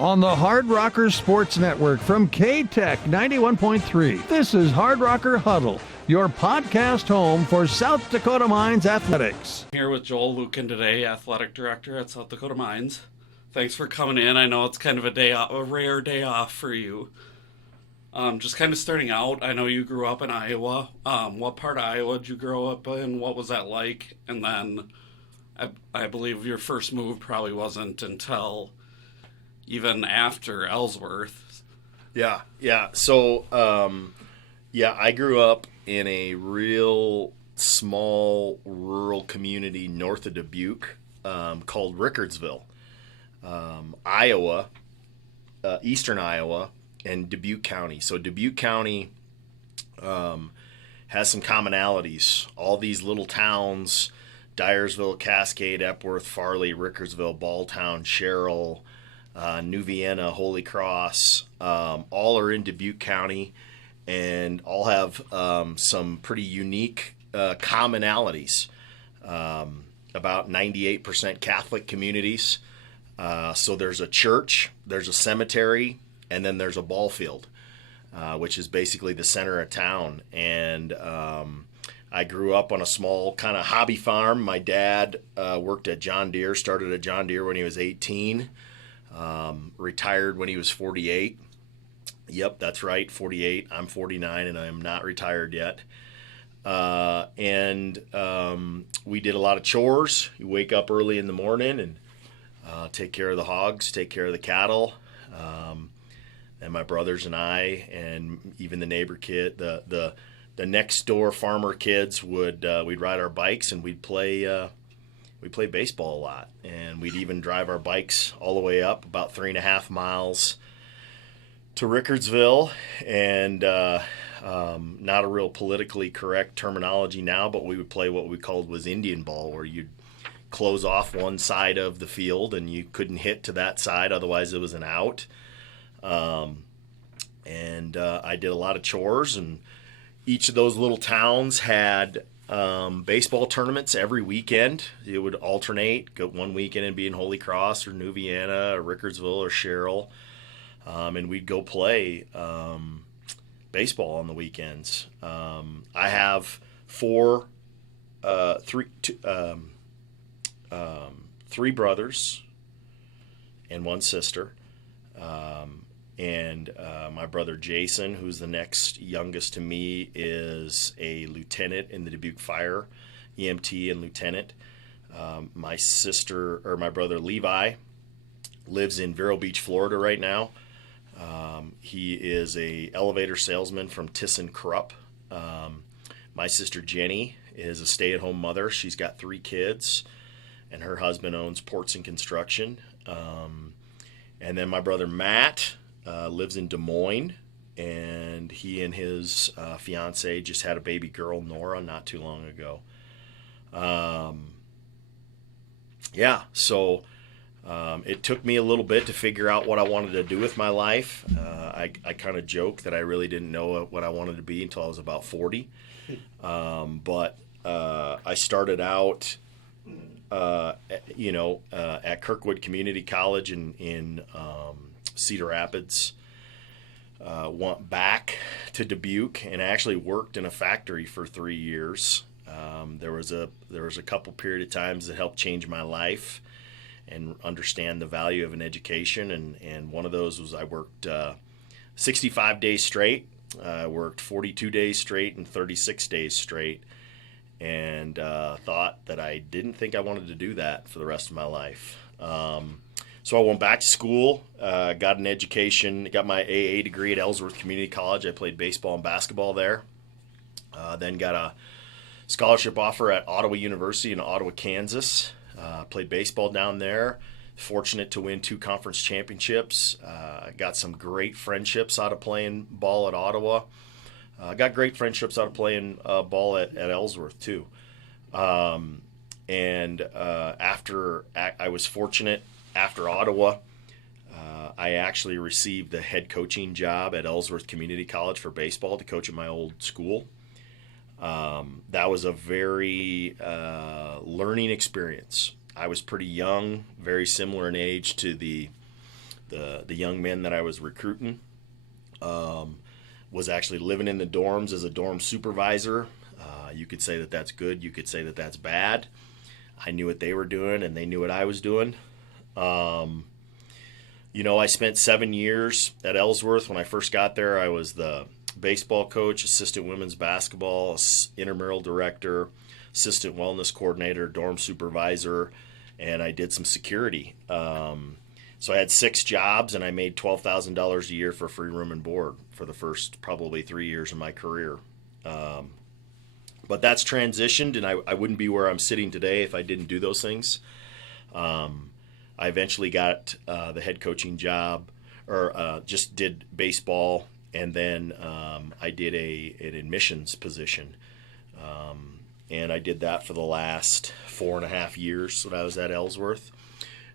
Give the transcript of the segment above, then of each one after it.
on the Hardrocker Sports Network from K-Tech 91.3. This is Hardrocker Huddle, your podcast home for South Dakota Mines athletics. Here with Joel Lueken today, Athletic Director at South Dakota Mines. Thanks for coming in. I know it's kind of a rare day off for you. Just kind of starting out, I know you grew up in Iowa. What part of Iowa did you grow up in? What was that like? And then I believe your first move probably wasn't until even after Ellsworth. Yeah. So, I grew up in a real small rural community north of Dubuque called Rickardsville, Iowa, eastern Iowa, and Dubuque County. So Dubuque County has some commonalities. All these little towns, Dyersville, Cascade, Epworth, Farley, Rickardsville, Balltown, Sherrill, New Vienna, Holy Cross, all are in Dubuque County and all have some pretty unique commonalities. About 98% Catholic communities. So there's a church, there's a cemetery, and then there's a ball field, which is basically the center of town. And I grew up on a small kind of hobby farm. My dad worked at John Deere, started at John Deere when he was 18. Retired when he was 48. Yep, that's right, 48. I'm 49 and I'm not retired yet. And we did a lot of chores. You wake up early in the morning and take care of the hogs, take care of the cattle. And my brothers and I, and even the neighbor kid, the next door farmer kids we'd ride our bikes and we'd play baseball a lot, and we'd even drive our bikes all the way up about 3.5 miles to Rickardsville. And not a real politically correct terminology now, but we would play what we called was Indian ball, where you'd close off one side of the field and you couldn't hit to that side, otherwise it was an out. And I did a lot of chores, and each of those little towns had baseball tournaments every weekend. It would alternate. Go one weekend and be in Holy Cross or New Vienna or Rickardsville or Sherrill, and we'd go play baseball on the weekends. I have three brothers and one sister, and my brother Jason, who's the next youngest to me, is a lieutenant in the Dubuque Fire, EMT and lieutenant. My brother Levi lives in Vero Beach, Florida right now. He is a elevator salesman from ThyssenKrupp. My sister Jenny is a stay-at-home mother. She's got 3 kids, and her husband owns Ports and Construction. And then my brother Matt lives in Des Moines, and he and his fiance just had a baby girl, Nora, not too long ago. So it took me a little bit to figure out what I wanted to do with my life. I kind of joke that I really didn't know what I wanted to be until I was about 40. But I started out at Kirkwood Community College in Cedar Rapids. Went back to Dubuque and actually worked in a factory for 3 years. There was a couple period of times that helped change my life and understand the value of an education. And one of those was I worked 65 days straight. I worked 42 days straight and 36 days straight, and thought that I didn't think I wanted to do that for the rest of my life. So I went back to school, got an education, got my AA degree at Ellsworth Community College. I played baseball and basketball there. Then got a scholarship offer at Ottawa University in Ottawa, Kansas. Played baseball down there. Fortunate to win 2 conference championships. Got some great friendships out of playing ball at Ottawa. Got great friendships out of playing ball at Ellsworth too. After I was fortunate, after Ottawa, I actually received the head coaching job at Ellsworth Community College for baseball to coach at my old school. That was a very learning experience. I was pretty young, very similar in age to the the young men that I was recruiting. Was actually living in the dorms as a dorm supervisor. You could say that that's good. You could say that that's bad. I knew what they were doing, and they knew what I was doing. I spent 7 years at Ellsworth. When I first got there, I was the baseball coach, assistant women's basketball, intramural director, assistant wellness coordinator, dorm supervisor, and I did some security. So I had 6 jobs, and I made $12,000 a year for free room and board for the first probably 3 years of my career. But that's transitioned, and I wouldn't be where I'm sitting today if I didn't do those things. I eventually got the head coaching job, or just did baseball, and then I did an admissions position. And I did that for the last 4.5 years when I was at Ellsworth.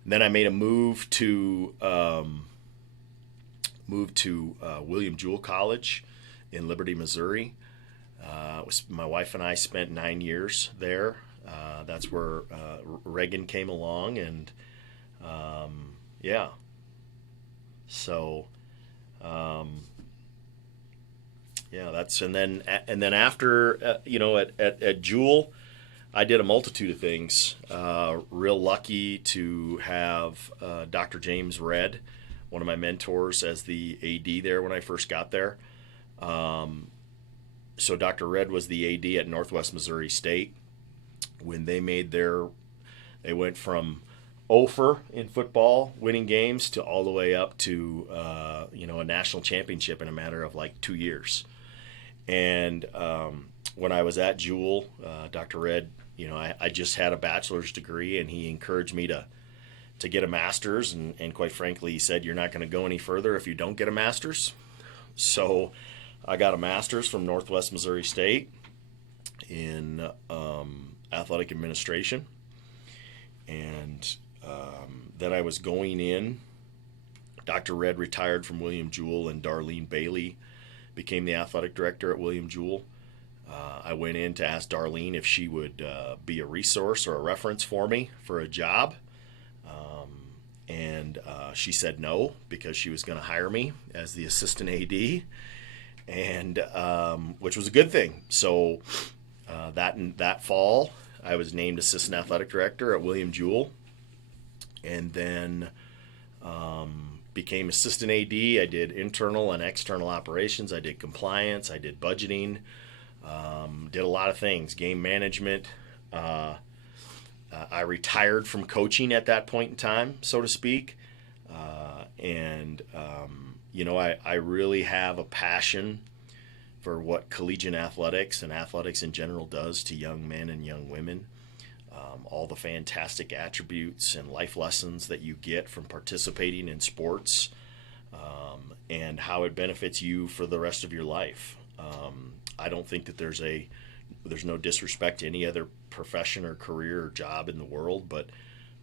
And then I made a move to William Jewell College in Liberty, Missouri. My wife and I spent 9 years there. That's where Reagan came along, and yeah. So yeah, that's and then after at Jewell, I did a multitude of things. Real lucky to have Dr. James Redd, one of my mentors, as the AD there when I first got there. So Dr. Redd was the AD at Northwest Missouri State. When they went from Ophir in football, winning games, to all the way up to a national championship in a matter of like 2 years. And when I was at Jewell, Dr. Redd, I just had a bachelor's degree, and he encouraged me to get a master's, and quite frankly, he said, you're not going to go any further if you don't get a master's. So I got a master's from Northwest Missouri State in athletic administration, and then I was going in. Dr. Redd retired from William Jewell, and Darlene Bailey became the athletic director at William Jewell. I went in to ask Darlene if she would be a resource or a reference for me for a job. And she said no, because she was going to hire me as the assistant AD, and which was a good thing. So that fall, I was named assistant athletic director at William Jewell, and then became assistant AD. I did internal and external operations. I did compliance. I did budgeting. Did a lot of things, game management. I retired from coaching at that point in time, so to speak. I really have a passion for what collegiate athletics and athletics in general does to young men and young women. All the fantastic attributes and life lessons that you get from participating in sports, and how it benefits you for the rest of your life. I don't think that there's no disrespect to any other profession or career or job in the world, but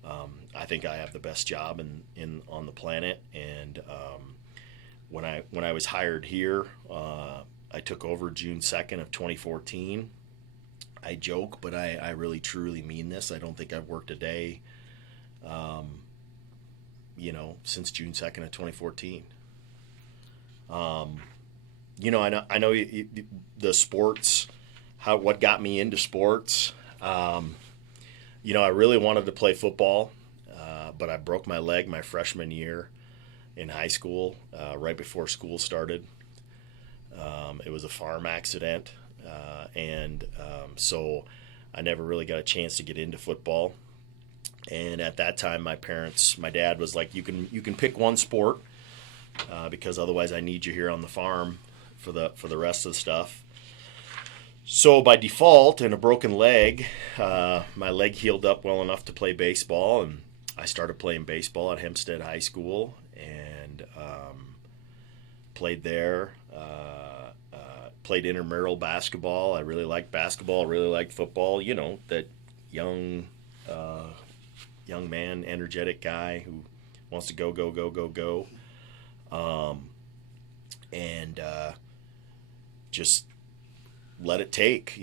I think I have the best job on the planet. And when I was hired here, I took over June 2nd of 2014. I joke, but I really truly mean this. I don't think I've worked a day, since June 2nd of 2014. I know the sports, what got me into sports. I really wanted to play football, but I broke my leg my freshman year in high school, right before school started. It was a farm accident, so I never really got a chance to get into football. And at that time, my dad was like, you can pick one sport, because otherwise I need you here on the farm for the rest of the stuff. So by default, and a broken leg, my leg healed up well enough to play baseball, and I started playing baseball at Hempstead High School, and played there. Played intramural basketball. I really liked basketball. I really liked football. That young man, energetic guy who wants to go. And just let it take,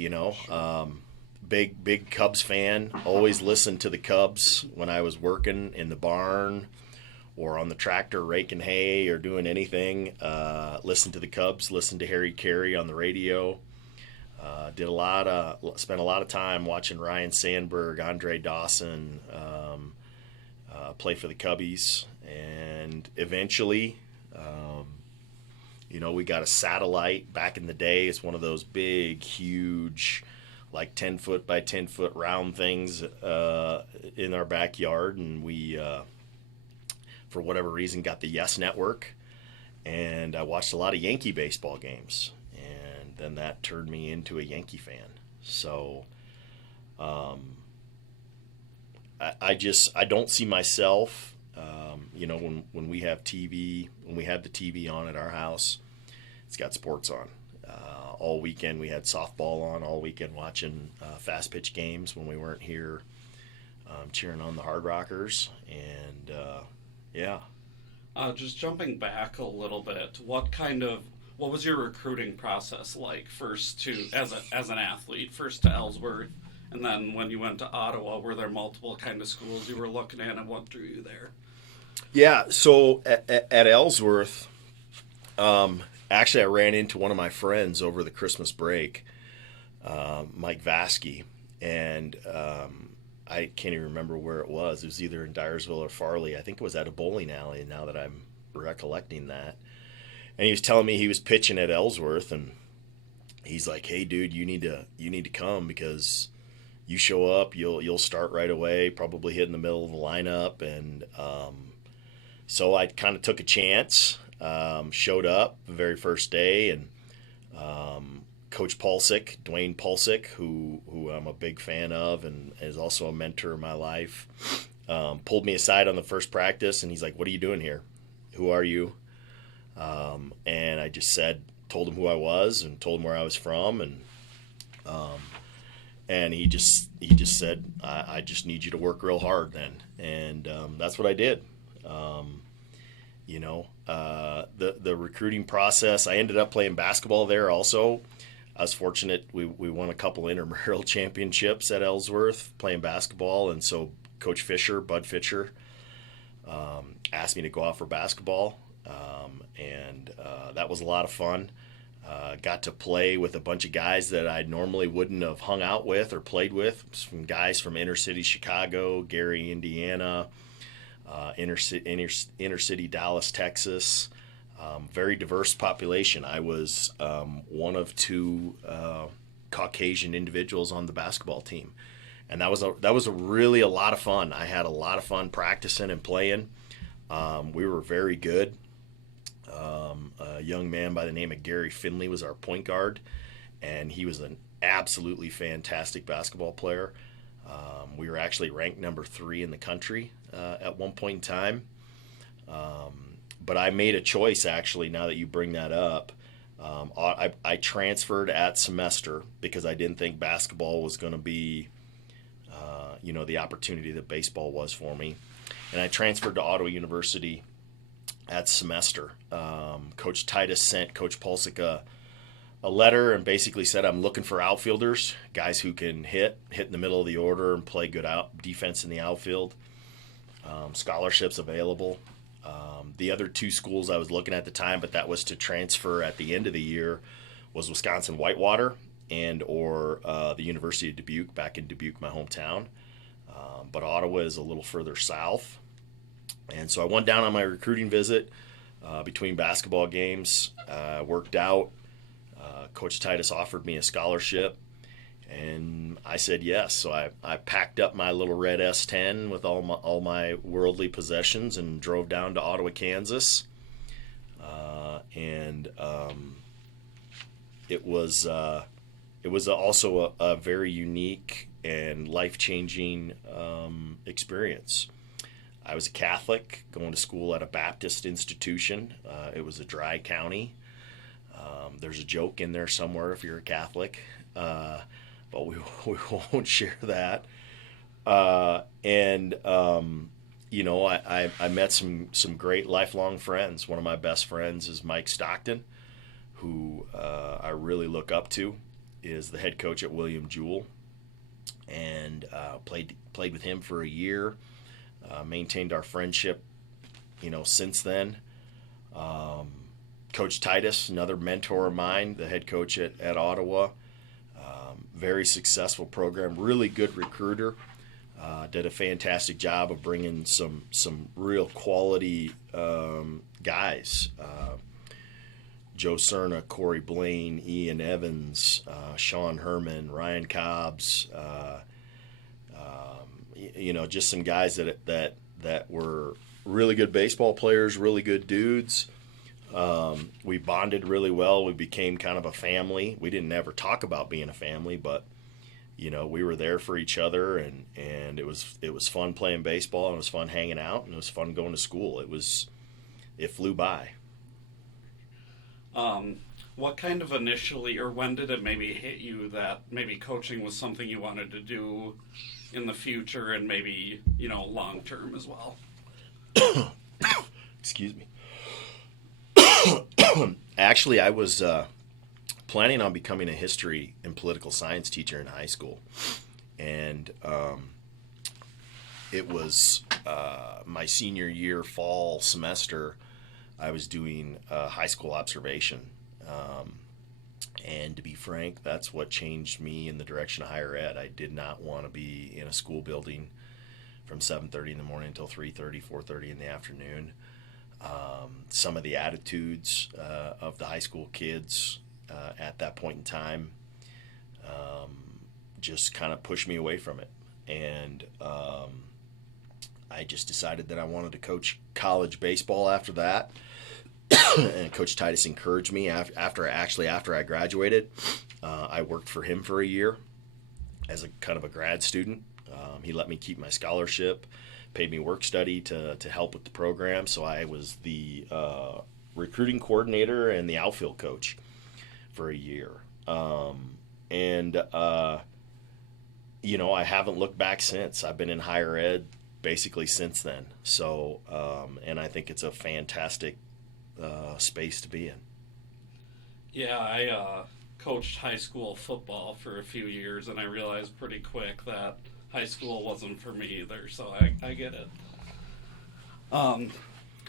big Cubs fan. Always listened to the Cubs when I was working in the barn or on the tractor raking hay or doing anything, listen to the Cubs, listen to Harry Carey on the radio. Spent a lot of time watching Ryan Sandberg, Andre Dawson play for the Cubbies, and eventually, we got a satellite back in the day. It's one of those big, huge, like 10 foot by 10 foot round things in our backyard, and we, for whatever reason, got the Yes Network, and I watched a lot of Yankee baseball games. Then that turned me into a Yankee fan. So I don't see myself, when we have TV, when we have the TV on at our house, it's got sports on. All weekend we had softball on, all weekend watching fast pitch games when we weren't here, cheering on the Hardrockers. And yeah. Just jumping back a little bit, what was your recruiting process like first as an athlete, first to Ellsworth, and then when you went to Ottawa, were there multiple kind of schools you were looking at, and what drew you there? Yeah, so at Ellsworth, actually I ran into one of my friends over the Christmas break, Mike Vasky, and I can't even remember where it was. It was either in Dyersville or Farley. I think it was at a bowling alley, now that I'm recollecting that. And he was telling me he was pitching at Ellsworth, and he's like, "Hey, dude, you need to come, because you show up, you'll start right away, probably hit in the middle of the lineup." And so I kind of took a chance, showed up the very first day, and Coach Pulsick, Dwayne Pulsick, who I'm a big fan of and is also a mentor in my life, pulled me aside on the first practice, and he's like, "What are you doing here? Who are you?" And I just told him who I was and told him where I was from. And he just said, I just need you to work real hard then. And that's what I did. The recruiting process, I ended up playing basketball there also. I was fortunate. We won a couple intramural championships at Ellsworth playing basketball. And so Coach Fisher, Bud Fisher, asked me to go out for basketball. And that was a lot of fun. Got to play with a bunch of guys that I normally wouldn't have hung out with or played with. Some guys from inner city Chicago, Gary, Indiana, inner city Dallas, Texas. Very diverse population. I was one of two Caucasian individuals on the basketball team, and that was really a lot of fun. I had a lot of fun practicing and playing. We were very good. A young man by the name of Gary Finley was our point guard, and he was an absolutely fantastic basketball player. We were actually ranked number 3 in the country at one point in time. But I made a choice, actually, now that you bring that up. I transferred at semester because I didn't think basketball was going to be, the opportunity that baseball was for me. And I transferred to Ottawa University at semester. Coach Titus sent Coach Pulsick a letter and basically said, "I'm looking for outfielders, guys who can hit in the middle of the order and play good defense in the outfield. Scholarships available." The other two schools I was looking at the time, but that was to transfer at the end of the year, was Wisconsin Whitewater or the University of Dubuque, back in Dubuque, my hometown. But Ottawa is a little further south. And so I went down on my recruiting visit between basketball games, worked out. Coach Titus offered me a scholarship, and I said yes. So I packed up my little red S10 with all my worldly possessions and drove down to Ottawa, Kansas. It was also a very unique and life-changing experience. I was a Catholic going to school at a Baptist institution. It was a dry county. There's a joke in there somewhere if you're a Catholic, but we won't share that. I met some great lifelong friends. One of my best friends is Mike Stockton, who I really look up to, is the head coach at William Jewell, and played with him for a year. Maintained our friendship since then. Coach Titus, another mentor of mine, the head coach at Ottawa, very successful program, really good recruiter. Did a fantastic job of bringing some real quality guys. Joe Cerna, Corey Blaine, Ian Evans, Sean Herman, Ryan Cobbs, just some guys that were really good baseball players, really good dudes. We bonded really well. We became kind of a family. We didn't ever talk about being a family, but we were there for each other, and it was fun playing baseball, and it was fun hanging out, and it was fun going to school. It flew by. What kind of initially, or when did it maybe hit you that maybe coaching was something you wanted to do in the future and maybe, long term as well? Excuse me. Actually, I was planning on becoming a history and political science teacher in high school. And it was my senior year fall semester. I was doing high school observation. And to be frank, that's what changed me in the direction of higher ed. I did not want to be in a school building from 7:30 in the morning until 3:30, 4:30 in the afternoon. Some of the attitudes of the high school kids at that point in time just kind of pushed me away from it. And I just decided that I wanted to coach college baseball after that. And Coach Titus encouraged me after I graduated. I worked for him for a year as a kind of a grad student. He let me keep my scholarship, paid me work study to help with the program. So I was the recruiting coordinator and the outfield coach for a year. I haven't looked back since. I've been in higher ed basically since then. So, and I think it's a fantastic space to be in. Yeah, I coached high school football for a few years, and I realized pretty quick that high school wasn't for me either, so I get it. And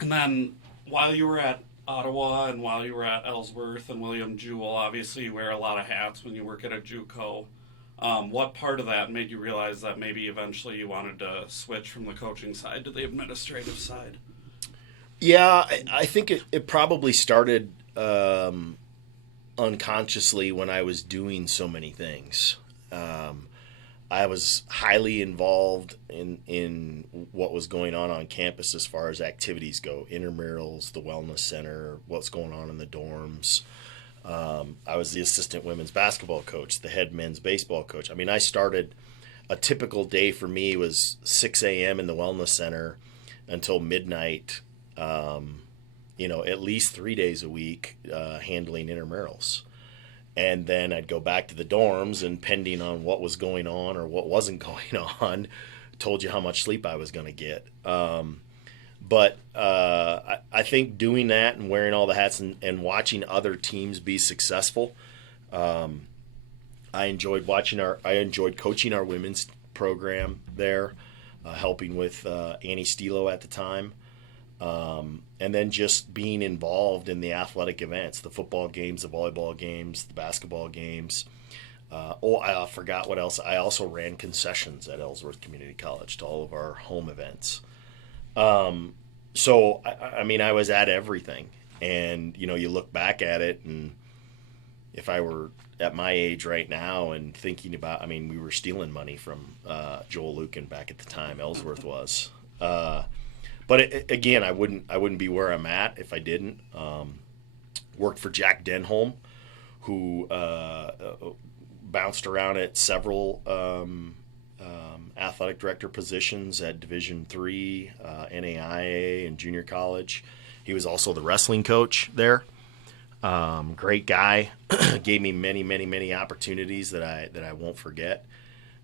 then while you were at Ottawa and while you were at Ellsworth and William Jewell, obviously you wear a lot of hats when you work at a JUCO. What part of that made you realize that maybe eventually you wanted to switch from the coaching side to the administrative side? Yeah, I think it probably started unconsciously when I was doing so many things. I was highly involved in what was going on campus as far as activities go, intramurals, the wellness center, what's going on in the dorms. I was the assistant women's basketball coach, the head men's baseball coach. I mean, I started, a typical day for me was 6 a.m. in the wellness center until midnight, at least 3 days a week, handling intramurals. And then I'd go back to the dorms, and depending on what was going on or what wasn't going on, told you how much sleep I was going to get. But I think doing that and wearing all the hats and watching other teams be successful, I enjoyed coaching our women's program there, helping with Annie Stilo at the time. And then just being involved in the athletic events, the football games, the volleyball games, the basketball games. I forgot what else. I also ran concessions at Ellsworth Community College to all of our home events. So, I was at everything. And, you look back at it, and if I were at my age right now and thinking about, we were stealing money from Joel Lueken back at the time, Ellsworth was. But again, I wouldn't be where I'm at if I didn't. Worked for Jack Denholm, who bounced around at several athletic director positions at Division III, NAIA, and junior college. He was also the wrestling coach there. Great guy. Gave me many, many, many opportunities that I won't forget,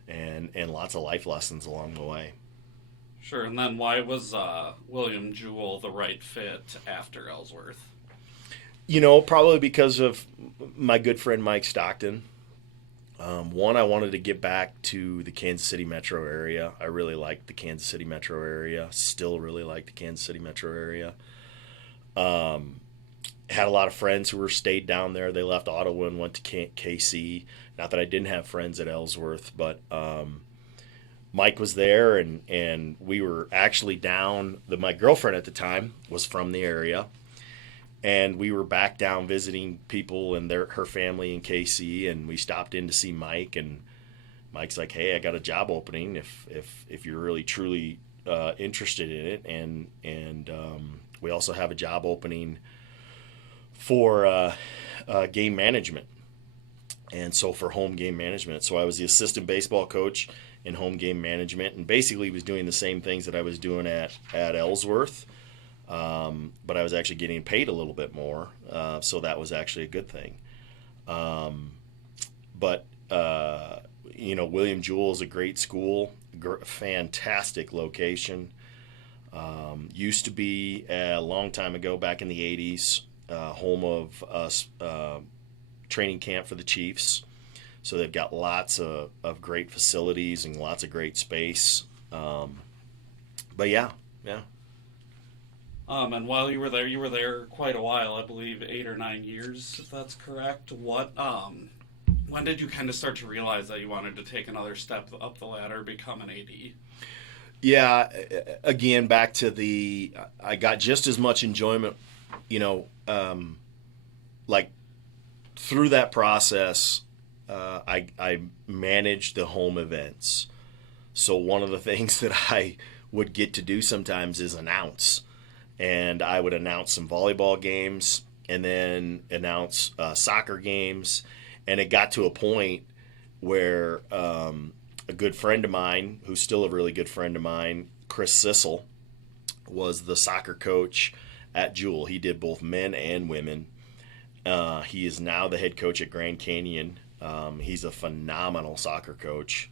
and lots of life lessons along the way. Sure, and then why was William Jewell the right fit after Ellsworth? Probably because of my good friend Mike Stockton. One, I wanted to get back to the Kansas City metro area. I really liked the Kansas City metro area. Still really like the Kansas City metro area. Had a lot of friends who stayed down there. They left Ottawa and went to KC. Not that I didn't have friends at Ellsworth, but Mike was there, and we were actually down. My girlfriend at the time was from the area, and we were back down visiting people and her family in KC, and we stopped in to see Mike, and Mike's like, "Hey, I got a job opening if you're really truly interested in it," and we also have a job opening for game management, and so for home game management. So I was the assistant baseball coach in home game management, and basically was doing the same things that I was doing at Ellsworth, but I was actually getting paid a little bit more, so that was actually a good thing. But William Jewell is a great school, fantastic location. Used to be a long time ago, back in the 80s, home of training camp for the Chiefs. So they've got lots of great facilities and lots of great space. But yeah. And while you were there quite a while, I believe 8 or 9 years, if that's correct. When did you kind of start to realize that you wanted to take another step up the ladder, become an AD? Yeah, again, back to I got just as much enjoyment, like through that process. I managed the home events. So one of the things that I would get to do sometimes is announce. And I would announce some volleyball games and then announce soccer games. And it got to a point where a good friend of mine, who's still a really good friend of mine, Chris Sissel, was the soccer coach at Jewell. He did both men and women. He is now the head coach at Grand Canyon. He's a phenomenal soccer coach.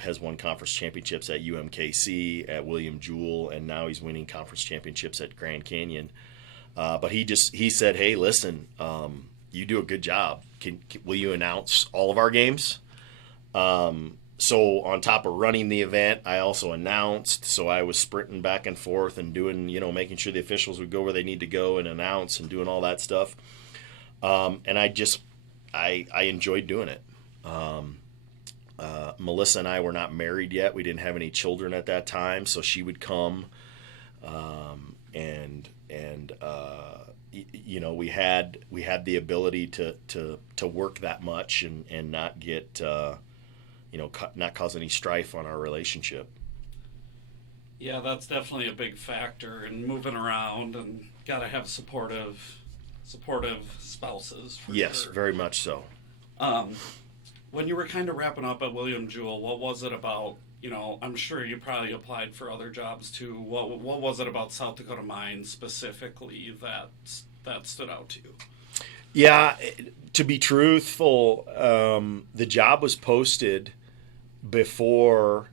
Has won conference championships at UMKC, at William Jewell, and now he's winning conference championships at Grand Canyon. But he said, "Hey, listen, you do a good job. Will you announce all of our games?" So on top of running the event, I also announced. So I was sprinting back and forth and doing, making sure the officials would go where they need to go and announce and doing all that stuff. And I enjoyed doing it. Melissa and I were not married yet. We didn't have any children at that time, so she would come, and we had the ability to work that much and not get not cause any strife on our relationship. Yeah, that's definitely a big factor in moving around, and gotta have supportive spouses. Yes, sure. Very much so. When you were kind of wrapping up at William Jewell, what was it about? I'm sure you probably applied for other jobs too. What was it about South Dakota Mines specifically that stood out to you? Yeah, to be truthful, the job was posted before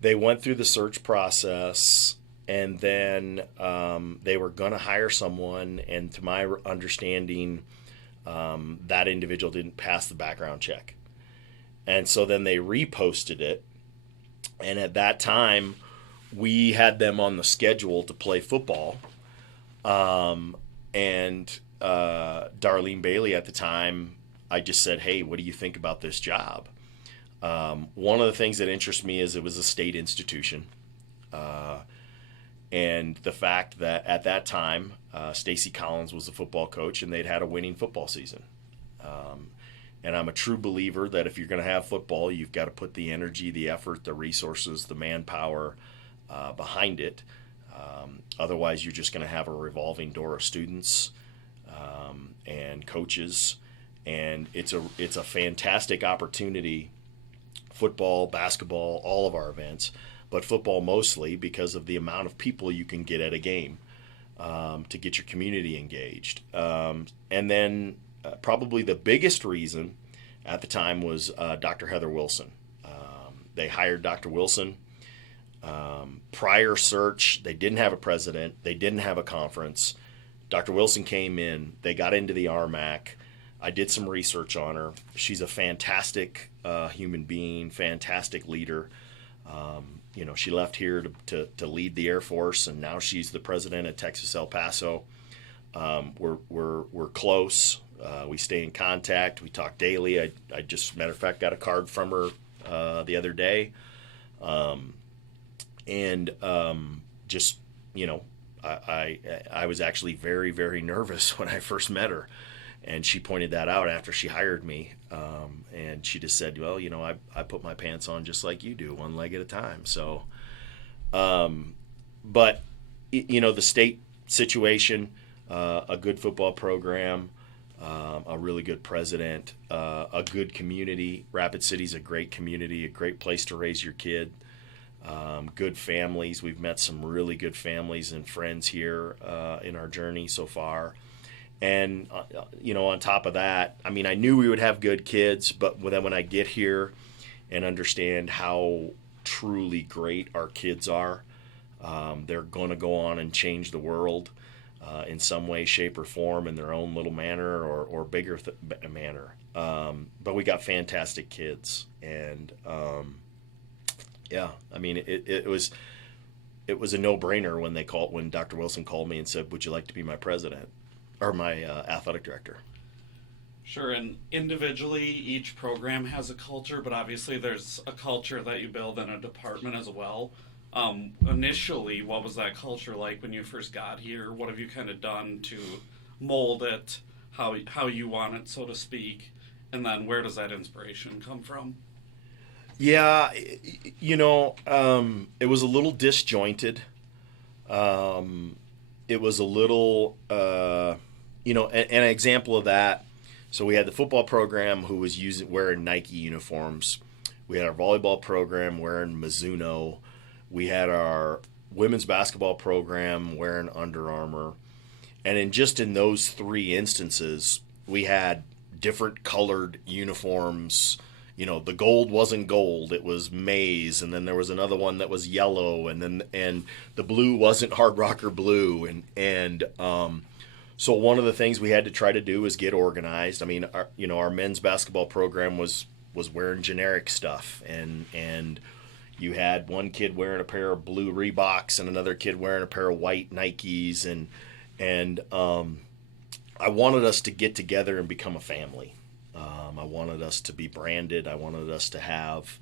they went through the search process, and then they were going to hire someone, and to my understanding, that individual didn't pass the background check. And so then they reposted it, and at that time, we had them on the schedule to play football, and Darlene Bailey at the time, I just said, "Hey, what do you think about this job?" One of the things that interests me is it was a state institution, and the fact that at that time, Stacy Collins was the football coach, and they'd had a winning football season. And I'm a true believer that if you're going to have football, you've got to put the energy, the effort, the resources, the manpower behind it. Otherwise, you're just going to have a revolving door of students and coaches, and it's a fantastic opportunity. Football, basketball, all of our events, but football mostly because of the amount of people you can get at a game to get your community engaged. And then probably the biggest reason at the time was Dr. Heather Wilson. They hired Dr. Wilson. Prior search, they didn't have a president. They didn't have a conference. Dr. Wilson came in. They got into the RMAC. I did some research on her. She's a fantastic human being, fantastic leader. She left here to lead the Air Force, and now she's the president at Texas El Paso. We're close. We stay in contact. We talk daily. I just, matter of fact, got a card from her the other day. I was actually very, very nervous when I first met her. And she pointed that out after she hired me. And she just said, well, I put my pants on just like you do, one leg at a time. So, but the state situation, a good football program, a really good president, a good community. Rapid City's a great community, a great place to raise your kid. Good families. We've met some really good families and friends here in our journey so far. And, on top of that, I knew we would have good kids, but then when I get here and understand how truly great our kids are, they're going to go on and change the world in some way, shape, or form in their own little manner or bigger manner. But we got fantastic kids. And, it was a no-brainer when Dr. Wilson called me and said, would you like to be my president? Or my athletic director. Sure, and individually, each program has a culture, but obviously there's a culture that you build in a department as well. Initially, what was that culture like when you first got here? What have you kind of done to mold it, how you want it, so to speak? And then where does that inspiration come from? Yeah, it was a little disjointed. It was a little, an example of that. So we had the football program who was wearing Nike uniforms. We had our volleyball program wearing Mizuno. We had our women's basketball program wearing Under Armour. And in those three instances, we had different colored uniforms. The gold wasn't gold, it was maize, and then there was another one that was yellow, and the blue wasn't Hardrocker blue, and so one of the things we had to try to do was get organized. Our men's basketball program was wearing generic stuff, and you had one kid wearing a pair of blue Reeboks and another kid wearing a pair of white Nikes, and I wanted us to get together and become a family. I wanted us to be branded. I wanted us to have,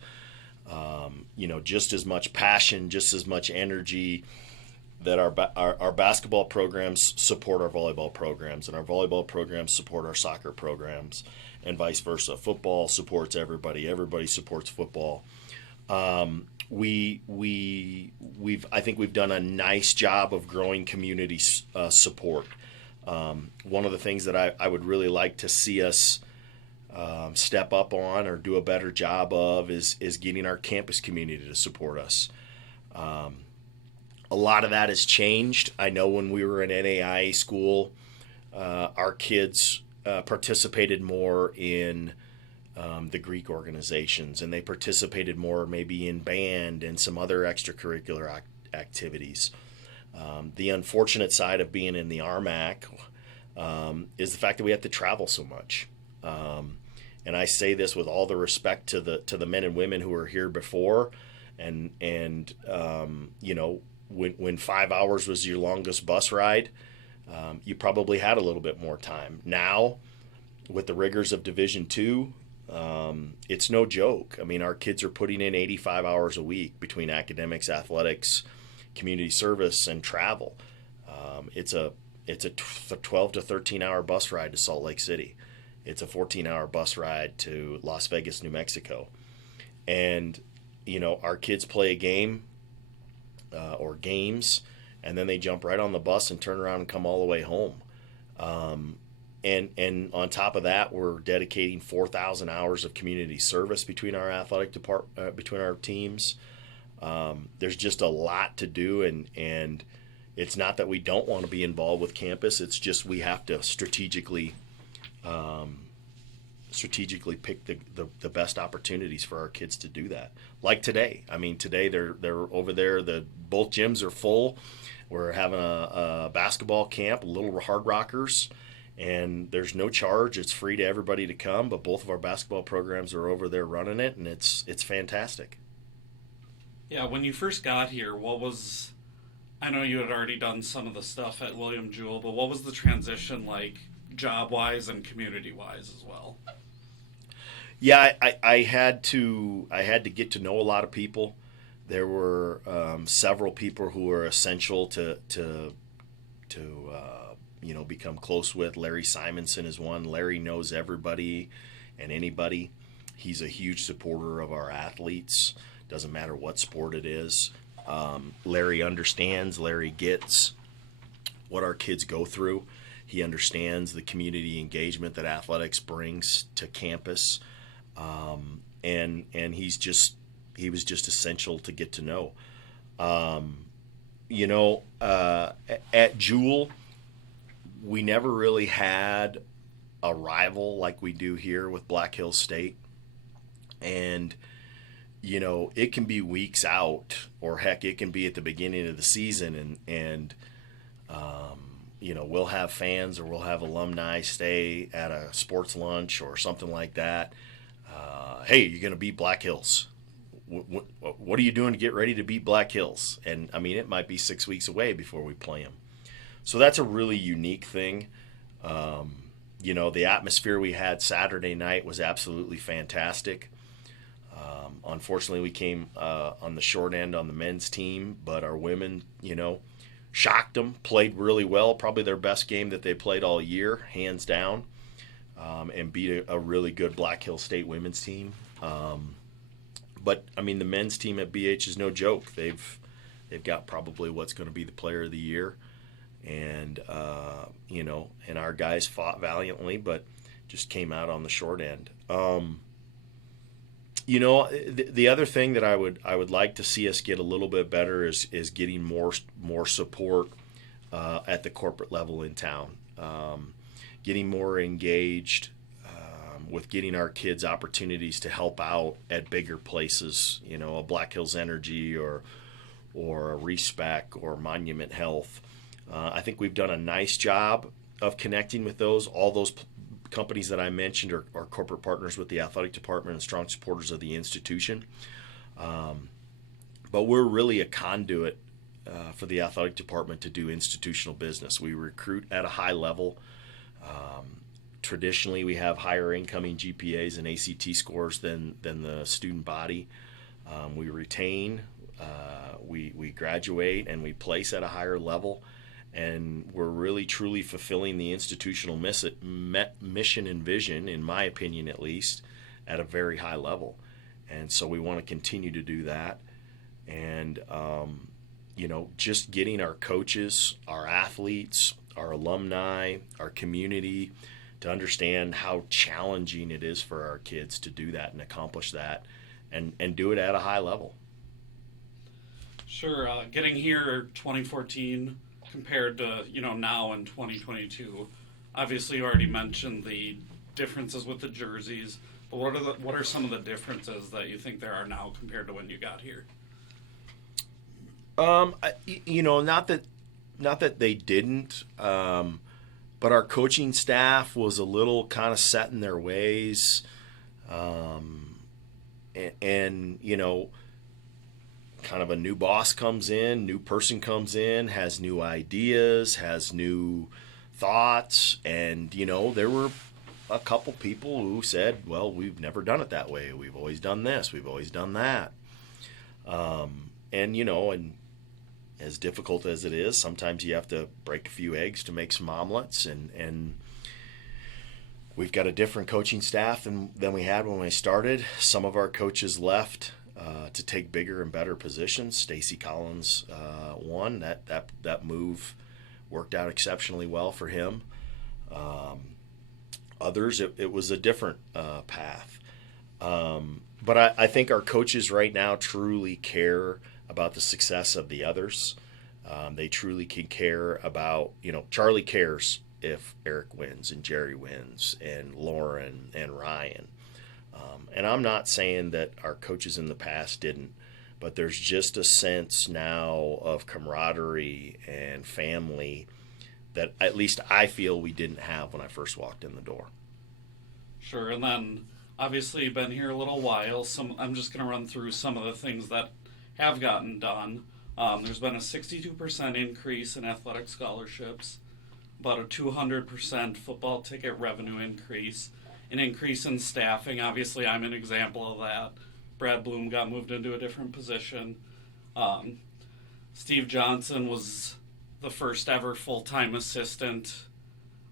just as much passion, just as much energy that our basketball programs support our volleyball programs, and our volleyball programs support our soccer programs, and vice versa. Football supports everybody. Everybody supports football. I think we've done a nice job of growing community support. One of the things that I would really like to see us step up on or do a better job of is getting our campus community to support us. A lot of that has changed. I know when we were in NAIA school, our kids participated more in the Greek organizations, and they participated more maybe in band and some other extracurricular activities. The unfortunate side of being in the RMAC is the fact that we have to travel so much. And I say this with all the respect to the men and women who were here before, and when 5 hours was your longest bus ride, you probably had a little bit more time. Now, with the rigors of Division II, it's no joke. Our kids are putting in 85 hours a week between academics, athletics, community service, and travel. It's a 12 to 13 hour bus ride to Salt Lake City. It's a 14-hour bus ride to Las Vegas, New Mexico. And, our kids play a game or games, and then they jump right on the bus and turn around and come all the way home. And on top of that, we're dedicating 4,000 hours of community service between our athletic between our teams. There's just a lot to do, and it's not that we don't want to be involved with campus. It's just we have to strategically pick the best opportunities for our kids to do that. Like today. Today they're over there. Both gyms are full. We're having a basketball camp, Little Hardrockers, and there's no charge. It's free to everybody to come, but both of our basketball programs are over there running it, and it's fantastic. Yeah, when you first got here, I know you had already done some of the stuff at William Jewell, but what was the transition like job-wise and community-wise as well? Yeah, I had to get to know a lot of people. There were several people who were essential to become close with. Larry Simonson is one. Larry knows everybody and anybody. He's a huge supporter of our athletes. Doesn't matter what sport it is. Larry understands. Larry gets what our kids go through. He understands the community engagement that athletics brings to campus, and he was just essential to get to know. At Jewell, we never really had a rival like we do here with Black Hills State. And, it can be weeks out, or heck, it can be at the beginning of the season. And we'll have fans or we'll have alumni stay at a sports lunch or something like that. Hey, you're going to beat Black Hills. What are you doing to get ready to beat Black Hills? And, it might be 6 weeks away before we play them. So that's a really unique thing. The atmosphere we had Saturday night was absolutely fantastic. Unfortunately, we came on the short end on the men's team, but our women, shocked them, played really well, probably their best game that they played all year, hands down, and beat a really good Black Hills State women's team. But the men's team at BH is no joke. They've got probably what's going to be the player of the year. And, and our guys fought valiantly, but just came out on the short end. The other thing that I would like to see us get a little bit better is getting more support at the corporate level in town, getting more engaged with getting our kids opportunities to help out at bigger places, a Black Hills Energy or a Respec or Monument Health. I think we've done a nice job of connecting with all those companies that I mentioned are corporate partners with the athletic department and strong supporters of the institution. But we're really a conduit for the athletic department to do institutional business. We recruit at a high level. Traditionally, we have higher incoming GPAs and ACT scores than the student body. We retain, we graduate, and we place at a higher level. And we're really, truly fulfilling the institutional mission and vision, in my opinion at least, at a very high level. And so we want to continue to do that. And, just getting our coaches, our athletes, our alumni, our community to understand how challenging it is for our kids to do that and accomplish that and do it at a high level. Sure. Getting here 2014 compared to, now in 2022, obviously you already mentioned the differences with the jerseys, but what are some of the differences that you think there are now compared to when you got here? Not that they didn't, but our coaching staff was a little kind of set in their ways, and kind of a new boss comes in, new person comes in, has new ideas, has new thoughts, and there were a couple people who said, well, we've never done it that way, we've always done this, we've always done that, and as difficult as it is, sometimes you have to break a few eggs to make some omelets, and we've got a different coaching staff than we had when we started. Some of our coaches left to take bigger and better positions. Stacy Collins won. That move worked out exceptionally well for him. Others, it was a different path. But I think our coaches right now truly care about the success of the others. They truly can care about, Charlie cares if Eric wins and Jerry wins and Lauren and Ryan. And I'm not saying that our coaches in the past didn't, but there's just a sense now of camaraderie and family that at least I feel we didn't have when I first walked in the door. Sure, and then obviously you've been here a little while. I'm just going to run through some of the things that have gotten done. There's been a 62% increase in athletic scholarships, about a 200% football ticket revenue increase, an increase in staffing. Obviously, I'm an example of that. Brad Bloom got moved into a different position. Steve Johnson was the first ever full-time assistant.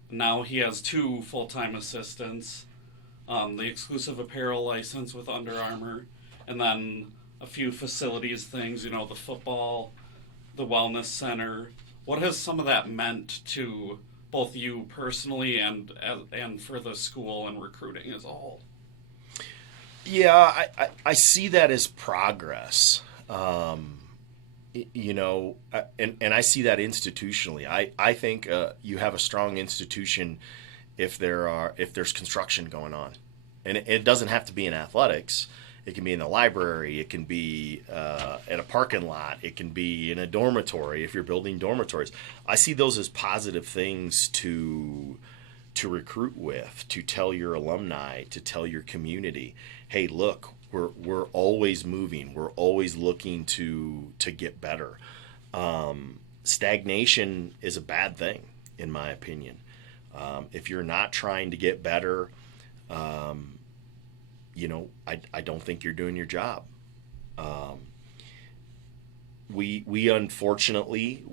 Now he has 2 full-time assistants. The exclusive apparel license with Under Armour, and then a few facilities things, the football, the wellness center. What has some of that meant to both you personally and for the school and recruiting as a whole? Yeah, I see that as progress. And I see that institutionally. I think you have a strong institution if there's construction going on, and it doesn't have to be in athletics. It can be in the library. It can be at a parking lot. It can be in a dormitory if you're building dormitories. I see those as positive things to recruit with, to tell your alumni, to tell your community, hey, look, we're always moving. We're always looking to get better. Stagnation is a bad thing, in my opinion. If you're not trying to get better, I don't think you're doing your job. We unfortunately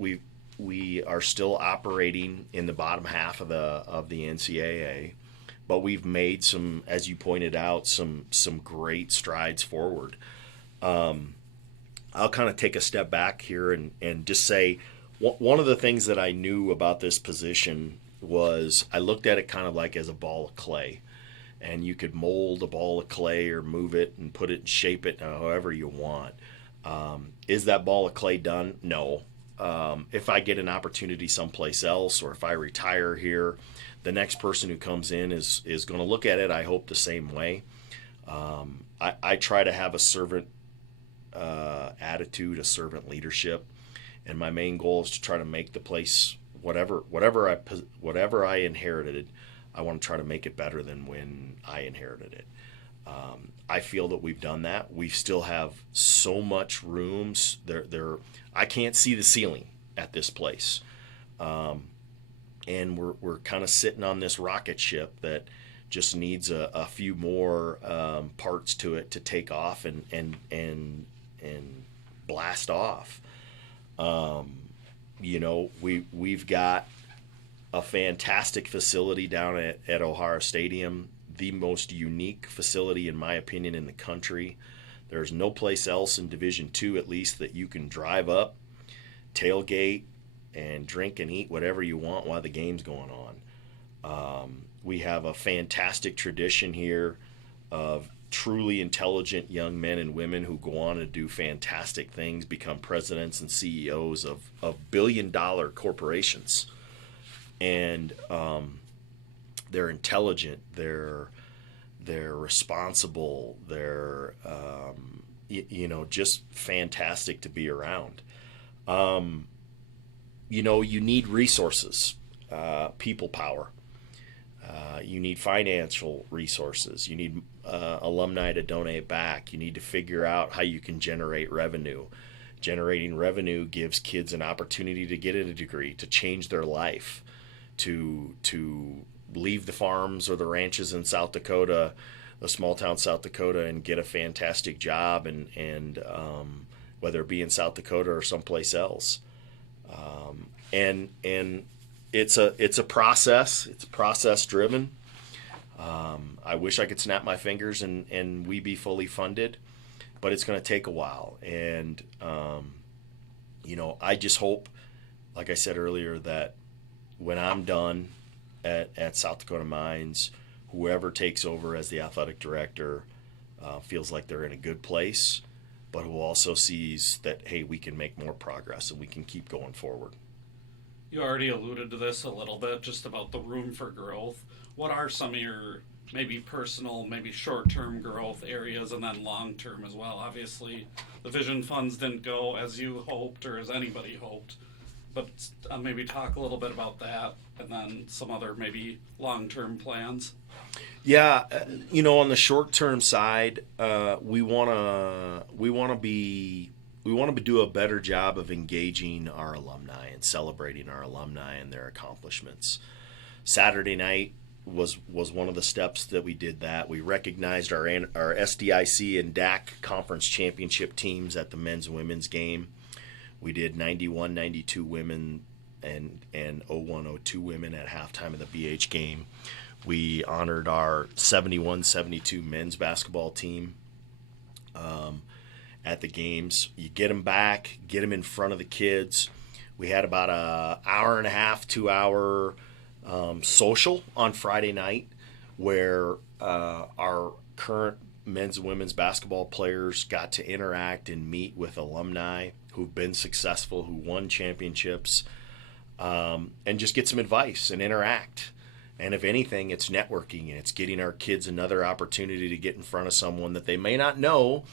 we are still operating in the bottom half of the NCAA, but we've made some, as you pointed out, some great strides forward. I'll kind of take a step back here and just say one of the things that I knew about this position was I looked at it kind of like as a ball of clay. And you could mold a ball of clay or move it and put it and shape it however you want. Is that ball of clay done? No. If I get an opportunity someplace else, or if I retire here, the next person who comes in is going to look at it, I hope, the same way. I try to have a servant attitude, a servant leadership, and my main goal is to try to make the place whatever I inherited. I want to try to make it better than when I inherited it. I feel that we've done that. We still have so much rooms. I can't see the ceiling at this place, and we're kind of sitting on this rocket ship that just needs a few more parts to it to take off and blast off. We've got a fantastic facility down at O'Hara Stadium, the most unique facility, in my opinion, in the country. There's no place else in Division II, at least, that you can drive up, tailgate, and drink and eat whatever you want while the game's going on. We have a fantastic tradition here of truly intelligent young men and women who go on to do fantastic things, become presidents and CEOs of billion-dollar corporations. And they're intelligent, they're responsible, they're just fantastic to be around. You need resources, people power. You need financial resources. You need alumni to donate back. You need to figure out how you can generate revenue. Generating revenue gives kids an opportunity to get a degree, to change their life, to leave the farms or the ranches in South Dakota, the small town South Dakota, and get a fantastic job, and whether it be in South Dakota or someplace else. And it's a process. It's process driven. I wish I could snap my fingers and we be fully funded, but it's going to take a while. And I just hope, like I said earlier, that when I'm done at South Dakota Mines, whoever takes over as the athletic director feels like they're in a good place, but who also sees that, hey, we can make more progress and we can keep going forward. You already alluded to this a little bit, just about the room for growth. What are some of your maybe personal, maybe short-term growth areas, and then long-term as well? Obviously, the vision funds didn't go as you hoped or as anybody hoped. but maybe talk a little bit about that, and then some other maybe long-term plans. Yeah, on the short-term side, we want to do a better job of engaging our alumni and celebrating our alumni and their accomplishments. Saturday night was one of the steps that we did that. We recognized our SDIC and DAC conference championship teams at the men's and women's game. We did 91-92 women and 01-02 women at halftime of the BH game. We honored our 71-72 men's basketball team at the games. You get them back, get them in front of the kids. We had about an hour and a half, 2 hour social on Friday night where our current men's and women's basketball players got to interact and meet with alumni who've been successful, who won championships, and just get some advice and interact. And if anything, it's networking, and it's getting our kids another opportunity to get in front of someone that they may not know,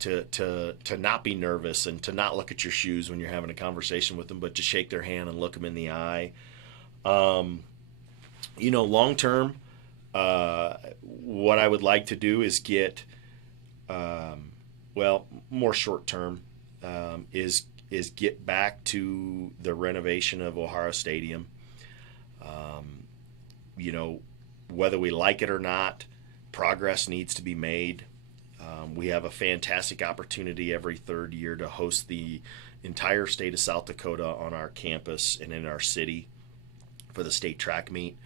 to not be nervous and to not look at your shoes when you're having a conversation with them, but to shake their hand and look them in the eye. Long term, what I would like to do is get, more short term, is get back to the renovation of O'Hara Stadium. Whether we like it or not, progress needs to be made. We have a fantastic opportunity every third year to host the entire state of South Dakota on our campus and in our city for the state track meet.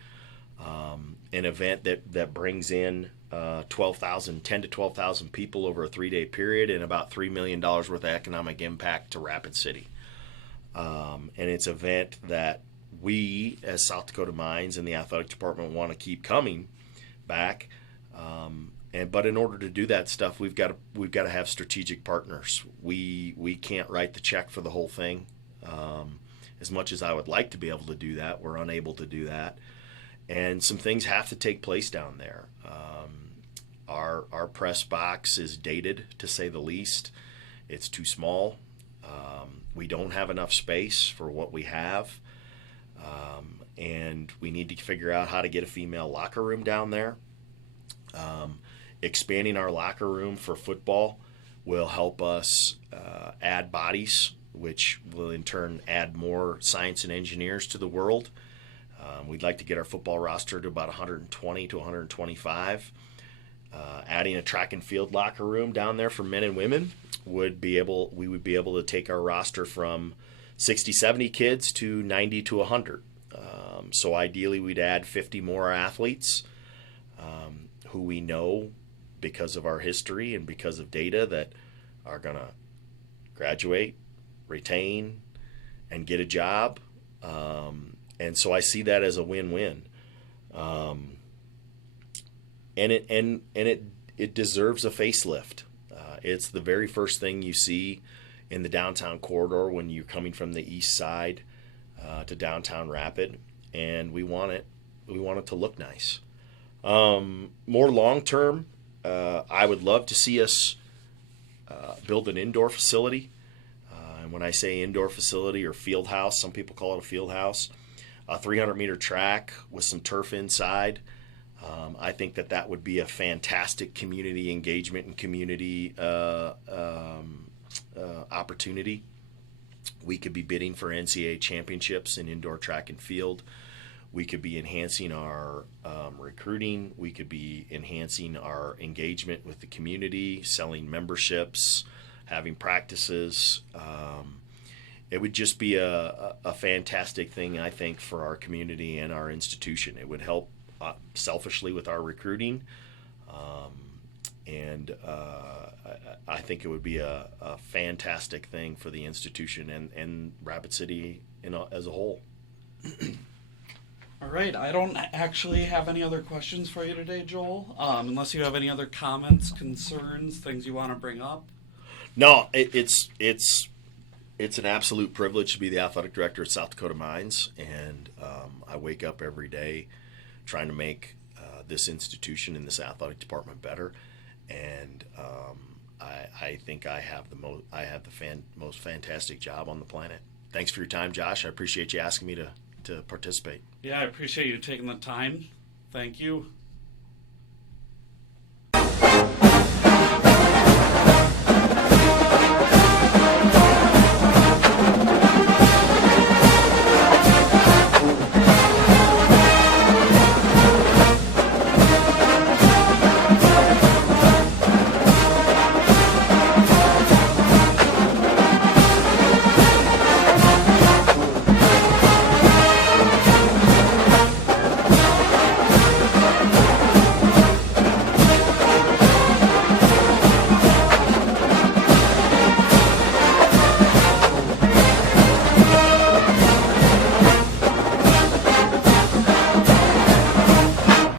An event that brings in 10 to 12,000 people over a 3-day period and about $3 million worth of economic impact to Rapid City. And it's an event that we, as South Dakota Mines and the athletic department, want to keep coming back. But in order to do that stuff, we've got to have strategic partners. We can't write the check for the whole thing. As much as I would like to be able to do that, we're unable to do that. And some things have to take place down there. Our press box is dated, to say the least. It's too small. We don't have enough space for what we have. And we need to figure out how to get a female locker room down there. Expanding our locker room for football will help us add bodies, which will in turn add more science and engineers to the world. We'd like to get our football roster to about 120 to 125. Adding a track and field locker room down there for men and women we would be able to take our roster from 60, 70 kids to 90 to 100. So ideally we'd add 50 more athletes who we know because of our history and because of data that are going to graduate, retain, and get a job. And so I see that as a win-win. And it deserves a facelift. It's the very first thing you see in the downtown corridor when you're coming from the east side to downtown Rapid, and we want it to look nice. More long term, I would love to see us build an indoor facility. And when I say indoor facility or field house, some people call it a field house, a 300-meter track with some turf inside. I think that would be a fantastic community engagement and community opportunity. We could be bidding for NCAA championships in indoor track and field. We could be enhancing our recruiting. We could be enhancing our engagement with the community, selling memberships, having practices. It would just be a fantastic thing, I think, for our community and our institution. It would help selfishly with our recruiting, and I think it would be a fantastic thing for the institution and Rapid City as a whole. All right, I don't actually have any other questions for you today, Joel, unless you have any other comments, concerns, things you want to bring up. No, it's an absolute privilege to be the athletic director at South Dakota Mines, and I wake up every day trying to make this institution and this athletic department better, and I think I have the most fantastic job on the planet. thanks for your time, Josh. I appreciate you asking me to participate. Yeah, I appreciate you taking the time. Thank you.